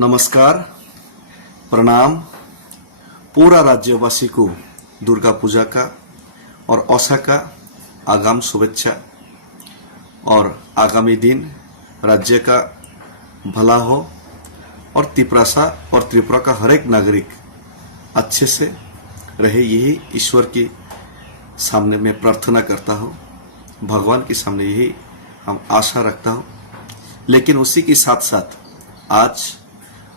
नमस्कार, प्रणाम। पूरा राज्यवासी को दुर्गा पूजा का और ओसा का आगाम शुभेच्छा और आगामी दिन राज्य का भला हो और त्रिपुरा और त्रिपुरा का हर एक नागरिक अच्छे से रहे, यही ईश्वर के सामने मैं प्रार्थना करता हूँ, भगवान के सामने यही हम आशा रखता हूँ। लेकिन उसी के साथ साथ आज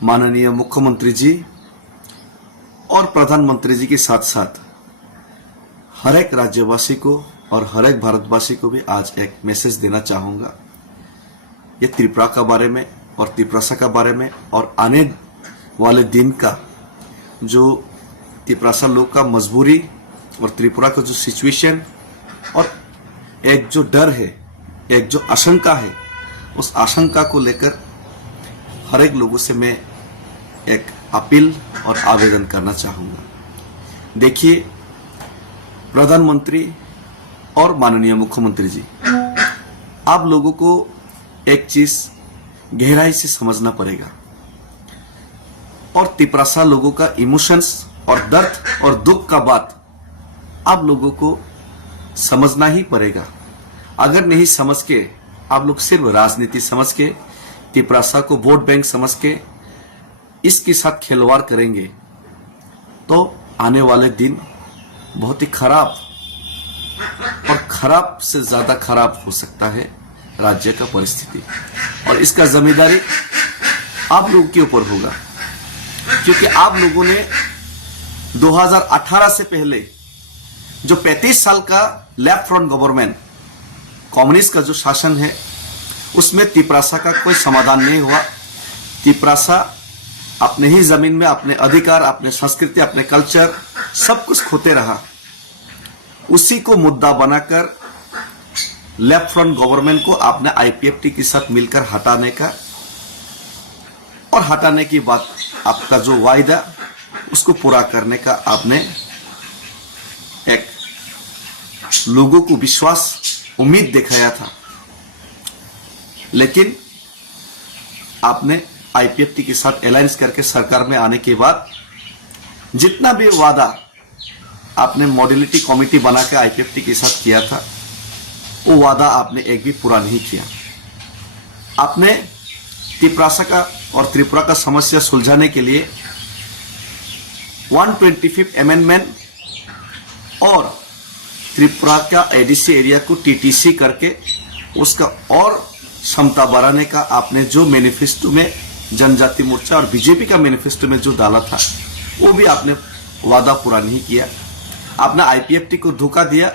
माननीय मुख्यमंत्री जी और प्रधानमंत्री जी के साथ साथ हर एक राज्यवासी को और हर एक भारतवासी को भी आज एक मैसेज देना चाहूँगा। ये त्रिपुरा का बारे में और त्रिपुरा का बारे में और आने वाले दिन का जो त्रिपुरा लोग का मजबूरी और त्रिपुरा का जो सिचुएशन और एक जो डर है, एक जो आशंका है, उस आशंका को लेकर हर एक लोगों से मैं एक अपील और आवेदन करना चाहूँगा। देखिए, प्रधानमंत्री और माननीय मुख्यमंत्री जी, आप लोगों को एक चीज गहराई से समझना पड़ेगा और त्रिपुरा लोगों का इमोशंस और दर्द और दुख का बात आप लोगों को समझना ही पड़ेगा। अगर नहीं समझ के आप लोग सिर्फ राजनीति समझ के, त्रिपुरा को वोट बैंक समझ के इसके साथ खिलवाड़ करेंगे तो आने वाले दिन बहुत ही खराब और खराब से ज्यादा खराब हो सकता है राज्य का परिस्थिति, और इसका जिम्मेदारी आप लोगों के ऊपर होगा। क्योंकि आप लोगों ने 2018 से पहले जो 35 साल का लेफ्ट फ्रंट गवर्नमेंट कम्युनिस्ट का जो शासन है, उसमें त्रिपुरा का कोई समाधान नहीं हुआ। त्रिपुरा अपने ही जमीन में अपने अधिकार, अपने संस्कृति, अपने कल्चर सब कुछ खोते रहा। उसी को मुद्दा बनाकर लेफ्ट फ्रंट गवर्नमेंट को आपने आईपीएफटी के साथ मिलकर हटाने का, और हटाने की बात आपका जो वायदा उसको पूरा करने का आपने एक लोगों को विश्वास, उम्मीद दिखाया था। लेकिन आपने आईपीएफटी के साथ अलायंस करके सरकार में आने के बाद जितना भी वादा आपने मॉड्यूलिटी कमेटी बना के आईपीएफटी के साथ किया था, वो वादा आपने एक भी पूरा नहीं किया। आपने त्रिपुरा का और त्रिपुरा का समस्या सुलझाने के लिए 125 अमेंडमेंट और त्रिपुरा का एडीसी एरिया को टीटीसी करके उसका और क्षमता बढ़ाने का आपने जो मैनिफेस्टो में जनजाति मोर्चा और बीजेपी का मैनिफेस्टो में जो डाला था, वो भी आपने वादा पूरा नहीं किया। आपने आईपीएफटी को धोखा दिया,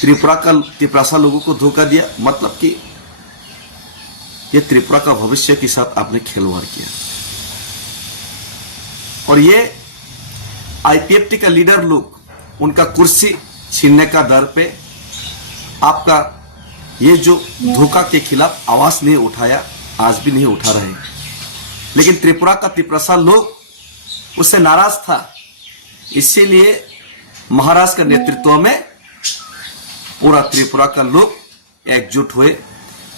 त्रिपुरा लोगों को धोखा दिया। मतलब कि ये त्रिपुरा का भविष्य के साथ आपने खिलवाड़ किया। और ये आईपीएफटी का लीडर लोग उनका कुर्सी छीनने का दर पे आपका ये जो धोखा के खिलाफ आवाज नहीं उठाया, आज भी नहीं उठा रहे। लेकिन त्रिपुरा लोग उससे नाराज था, इसीलिए महाराज का नेतृत्व में पूरा त्रिपुरा का लोग एकजुट हुए,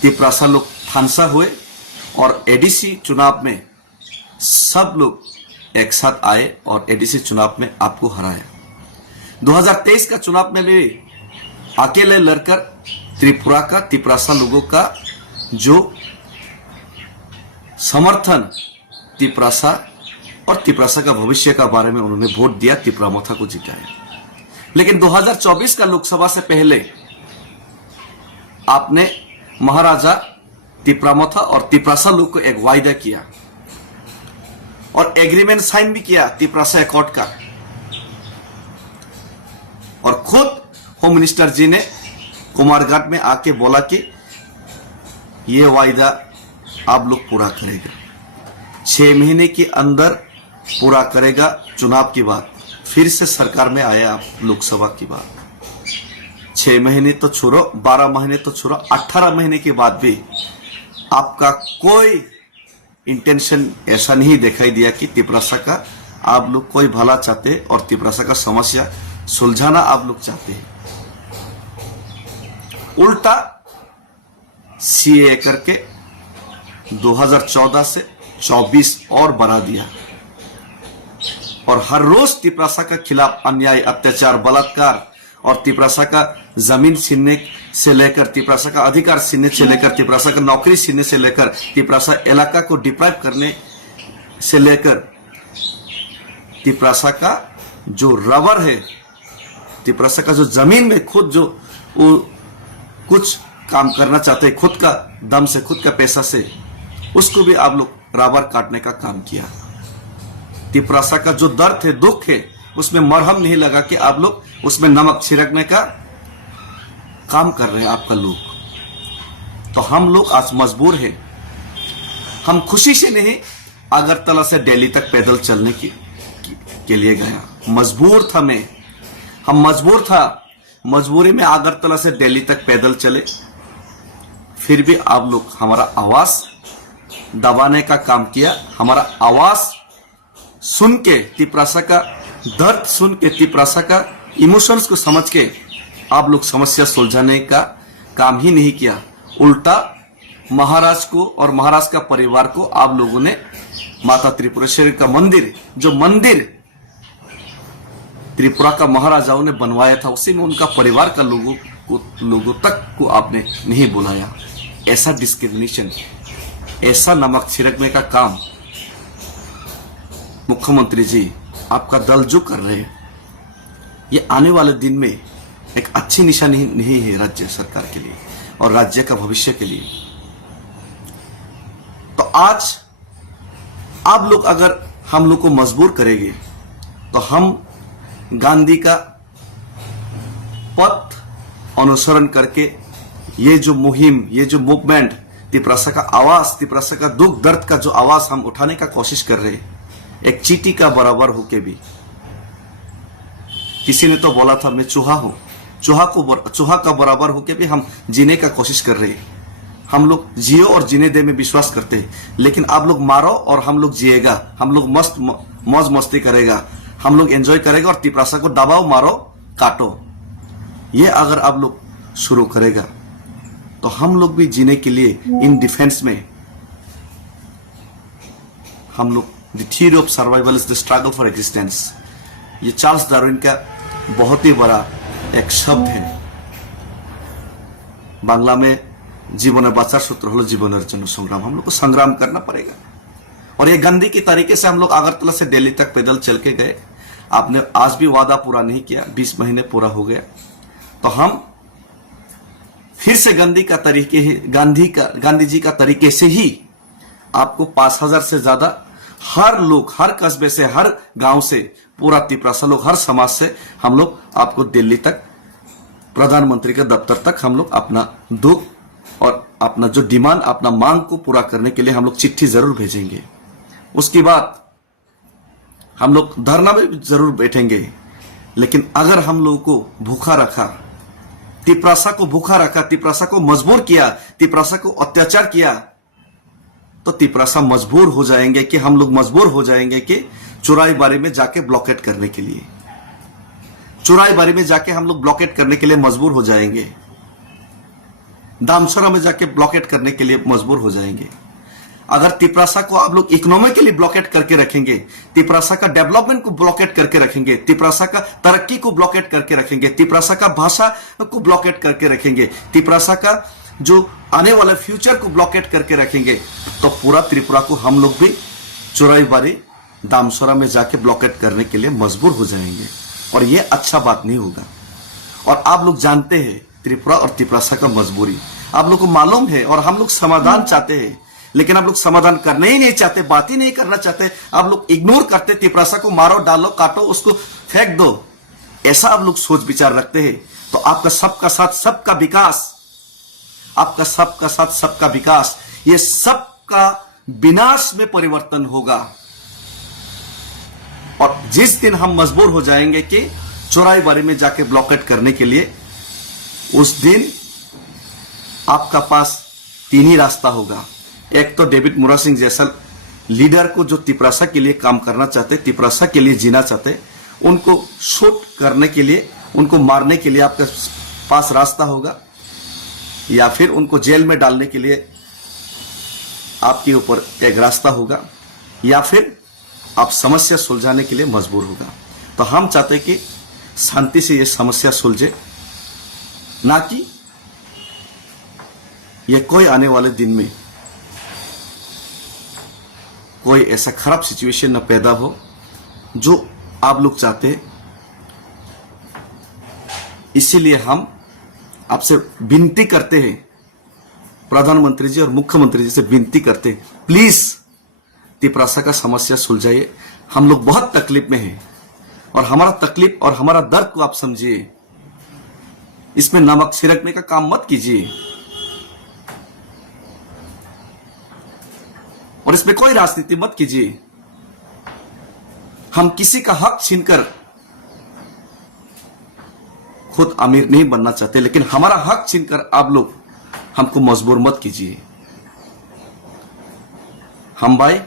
त्रिपुरा लोग फांसा हुए और एडीसी चुनाव में सब लोग एक साथ आए और एडीसी चुनाव में आपको हराया। 2023 का चुनाव में भी अकेले लड़कर त्रिपुरा लोगों का जो समर्थन त्रिपुरा और त्रिपुरा का भविष्य का बारे में उन्होंने वोट दिया, त्रिपुरा को जिताया। लेकिन 2024 का लोकसभा से पहले आपने महाराजा त्रिपुरा और त्रिपुरा लोग को एक वायदा किया और एग्रीमेंट साइन भी किया त्रिपुरा अकॉर्ड का, और खुद होम मिनिस्टर जी ने कुमारघाट में आके बोला कि ये वायदा आप लोग पूरा करेगा, 6 महीने के अंदर पूरा करेगा। चुनाव के बाद फिर से सरकार में आया आप लोकसभा की बात, 6 महीने तो छोड़ो, 12 महीने तो छोड़ो, 18 महीने के बाद भी आपका कोई इंटेंशन ऐसा नहीं दिखाई दिया कि त्रिपुरा का आप लोग कोई भला चाहते और त्रिपुरा का समस्या सुलझाना आप लोग चाहते हैं। उल्टा सीए करके 2014 से 24 और बढ़ा दिया। और हर रोज तिपरासा का खिलाफ अन्याय, अत्याचार, बलात्कार और तिपरासा का जमीन छीनने से लेकर, तिपरासा का अधिकार छीनने से लेकर, तिपरासा का नौकरी छीनने से लेकर, तिपरासा इलाका को डिप्राइव करने से लेकर, तिपरासा का जो रबर है, तिपरासा का जो जमीन में खुद जो वो कुछ काम करना चाहते हैं खुद का दम से, खुद का पैसा से, उसको भी आप लोग रबर काटने का काम किया। तिपरासा का जो दर्द है, दुख है, उसमें मरहम नहीं लगा कि आप लोग उसमें नमक छिड़कने का काम कर रहे हैं आपका लोग। तो हम लोग आज मजबूर हैं। हम खुशी से नहीं, अगरतला से दिल्ली तक पैदल चलने के लिए गया। मजबूर था मैं, हम मजबूर था, मजबूरी में अगरतला से दिल्ली तक पैदल चले। फिर भी आप लोग हमारा आवाज दबाने का काम किया। हमारा आवाज सुन के, तिपरासा का दर्द सुन के, तिपरासा का इमोशंस को समझ के आप लोग समस्या सुलझाने का काम ही नहीं किया। उल्टा महाराज को और महाराज का परिवार को आप लोगों ने माता त्रिपुरेश्वरी का मंदिर, जो मंदिर त्रिपुरा का महाराजाओं ने बनवाया था, उसी में उनका परिवार का लोगों तक को आपने नहीं बुलाया। ऐसा डिस्क्रिमिनेशन, ऐसा नमक छिड़कने का काम मुख्यमंत्री जी आपका दल जो कर रहे हैं, ये आने वाले दिन में एक अच्छी निशानी नहीं है राज्य सरकार के लिए और राज्य का भविष्य के लिए। तो आज आप लोग अगर हम लोग को मजबूर करेंगे तो हम गांधी का पथ अनुसरण करके ये जो मुहिम, ये जो मूवमेंट, तिपरासा का आवाज, तिपरासा का दुख दर्द का जो आवाज हम उठाने का कोशिश कर रहे हैं, एक चींटी का बराबर होके भी। किसी ने तो बोला था मैं चूहा हूं, चूहा का बराबर होके भी हम जीने का कोशिश कर रहे हैं। हम लोग जियो और जीने दे में विश्वास करते हैं, लेकिन आप लोग मारो और हम लोग जिएगा, हम लोग मस्त मौज मस्ती करेगा, हम लोग एंजॉय करेगा और तिपरासा को दबाओ, मारो, काटो। ये अगर आप लोग शुरू करेगा तो हम लोग भी जीने के लिए इन डिफेंस में हम लोग, the theory of survival is the struggle for existence, ये चार्ल्स डार्विन का बहुत ही बड़ा एक शब्द है। बांग्ला में जीवन बाचार सूत्र हलो जीवन अर्जन संग्राम, हम लोग को संग्राम करना पड़ेगा। और ये गांधी की तरीके से हम लोग अगरतला से दिल्ली तक पैदल चल के गए। आपने आज भी वादा पूरा नहीं किया, 20 महीने पूरा हो गया। तो हम फिर से गांधी जी का तरीके से ही आपको 5000 से ज्यादा हर लोग, हर कस्बे से, हर गांव से, पूरा तिपरासा लोग, हर समाज से हम लोग आपको दिल्ली तक, प्रधानमंत्री के दफ्तर तक हम लोग अपना दुख और अपना जो डिमांड, अपना मांग को पूरा करने के लिए हम लोग चिट्ठी जरूर भेजेंगे। उसके बाद हम लोग धरना में जरूर बैठेंगे। लेकिन अगर हम लोगों को भूखा रखा, तिपरासा को भूखा रखा, तिपरासा को मजबूर किया, तिपरासा को अत्याचार किया, तो तिपरासा मजबूर हो जाएंगे कि हम लोग मजबूर हो जाएंगे कि चुराईबारी में जाके ब्लॉकेट करने के लिए, चुराईबारी में जाके हम लोग ब्लॉकेट करने के लिए मजबूर हो जाएंगे, दामसरा में जाके ब्लॉकेट करने के लिए मजबूर हो जाएंगे। अगर तिपरासा को आप लोग इकोनॉमिकली ब्लॉकेट करके रखेंगे, तिपरासा का डेवलपमेंट को ब्लॉकेट करके रखेंगे, तिपरासा का तरक्की को ब्लॉकेट करके रखेंगे, तिपरासा का भाषा को ब्लॉकेट करके रखेंगे, तिपरासा का जो आने वाला फ्यूचर को ब्लॉकेट करके रखेंगे, तो पूरा त्रिपुरा को हम लोग भी चुराईबारी, दामसरा में जाके ब्लॉकेट करने के लिए मजबूर हो जाएंगे। और ये अच्छा बात नहीं होगा। और आप लोग जानते हैं त्रिपुरा और तिपरासा का मजबूरी, आप लोग को मालूम है। और हम लोग समाधान चाहते हैं, लेकिन आप लोग समाधान करने ही नहीं चाहते, बात ही नहीं करना चाहते। आप लोग इग्नोर करते, तिपरासा को मारो, डालो, काटो, उसको फेंक दो, ऐसा आप लोग सोच विचार रखते हैं। तो आपका सबका साथ सबका विकास, आपका सबका साथ सबका विकास, ये सबका विनाश में परिवर्तन होगा। और जिस दिन हम मजबूर हो जाएंगे कि चौराईबारी में जाके ब्लॉकेट करने के लिए, उस दिन आपका पास 3 ही रास्ता होगा। एक तो डेविड मुरा सिंह जैसा लीडर को जो तिपरासा के लिए काम करना चाहते, तिपरासा के लिए जीना चाहते, उनको शूट करने के लिए, उनको मारने के लिए आपके पास रास्ता होगा, या फिर उनको जेल में डालने के लिए आपके ऊपर एक रास्ता होगा या फिर आप समस्या सुलझाने के लिए मजबूर होगा। तो हम चाहते हैं कि शांति से ये समस्या सुलझे, ना कि ये कोई आने वाले दिन में कोई ऐसा खराब सिचुएशन न पैदा हो जो आप लोग चाहते हैं। इसीलिए हम आपसे विनती करते हैं, प्रधानमंत्री जी और मुख्यमंत्री जी से विनती करते हैं, प्लीज तिपरासा का समस्या सुलझाइए। हम लोग बहुत तकलीफ में हैं और हमारा तकलीफ और हमारा दर्द को आप समझिए। इसमें नमक छिड़कने का काम मत कीजिए और इसमें कोई राजनीति मत कीजिए। हम किसी का हक छीनकर खुद अमीर नहीं बनना चाहते, लेकिन हमारा हक छीनकर आप लोग हमको मजबूर मत कीजिए। हम भाई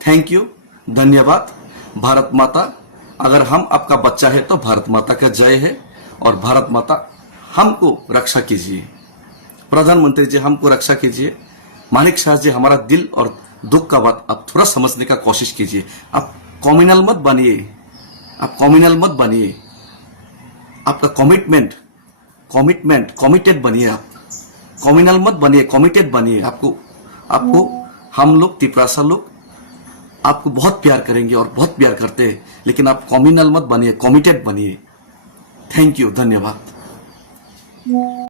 थैंक यू, धन्यवाद। भारत माता, अगर हम आपका बच्चा है तो भारत माता का जय है और भारत माता हमको रक्षा कीजिए। प्रधानमंत्री जी हमको रक्षा कीजिए। मानिक शाह जी, हमारा दिल और दुख का बात आप थोड़ा समझने का कोशिश कीजिए। आप कम्युनल मत बनिए, आप कम्युनल मत बनिए। आपका कमिटेड बनिए। आप कम्युनल मत बनिए, कमिटेड बनिए। आपको हम लोग तिपरासा लोग आपको बहुत प्यार करेंगे और बहुत प्यार करते हैं, लेकिन आप कम्युनल मत बनिए, कमिटेड बनिए। थैंक यू, धन्यवाद।